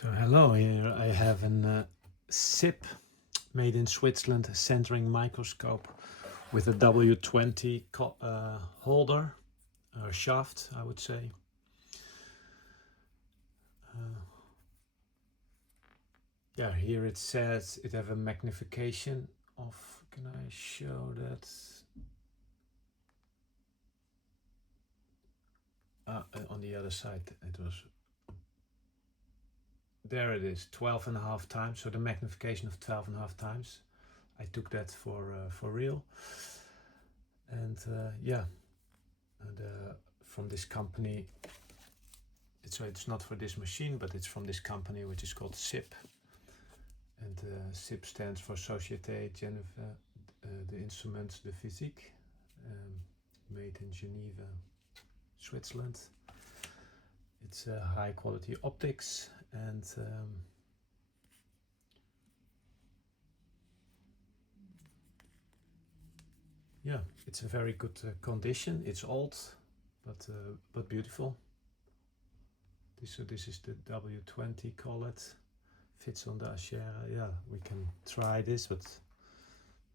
So hello, here I have an SIP made in Switzerland centering microscope with a W20 holder, shaft I would say. Yeah, here it says it have a magnification of, can I show that? On the other side it was, there it is, 12.5 times, so the magnification of 12.5 times. I took that for real. And yeah, from this company, it's not for this machine, but it's from this company which is called SIP. And SIP stands for Société Geneva, the instruments, the Physique, made in Geneva, Switzerland. It's high quality optics, and yeah, it's a very good condition. It's old, but beautiful. This is the W20, call it. Fits on the Aciera. Yeah, we can try this, but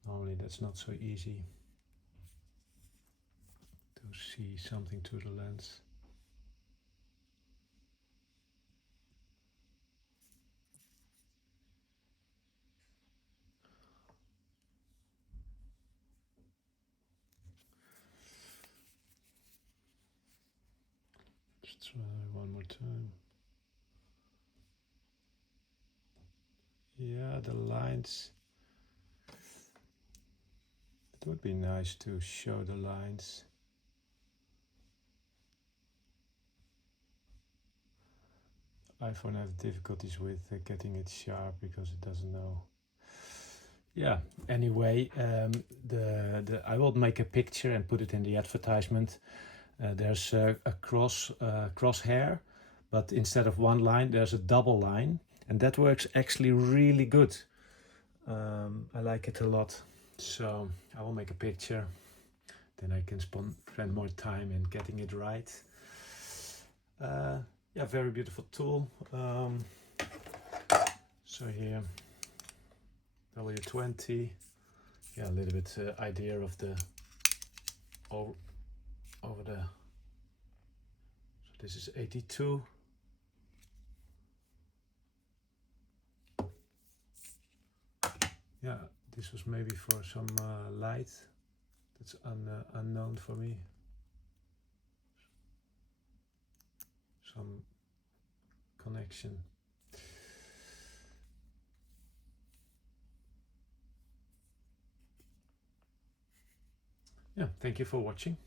normally that's not so easy to see something to the lens. Let's try one more time. Yeah, the lines. It would be nice to show the lines. iPhone have difficulties with getting it sharp because it doesn't know. Yeah, anyway, I will make a picture and put it in the advertisement. There's a crosshair, but instead of one line there's a double line, and that works actually really good. I like it a lot, so I will make a picture, then I can spend more time in getting it right. Yeah, very beautiful tool. So here, W20. Yeah, a little bit idea of the over the. So this is 82. Yeah, this was maybe for some light. That's unknown for me. Some connection. Yeah, thank you for watching.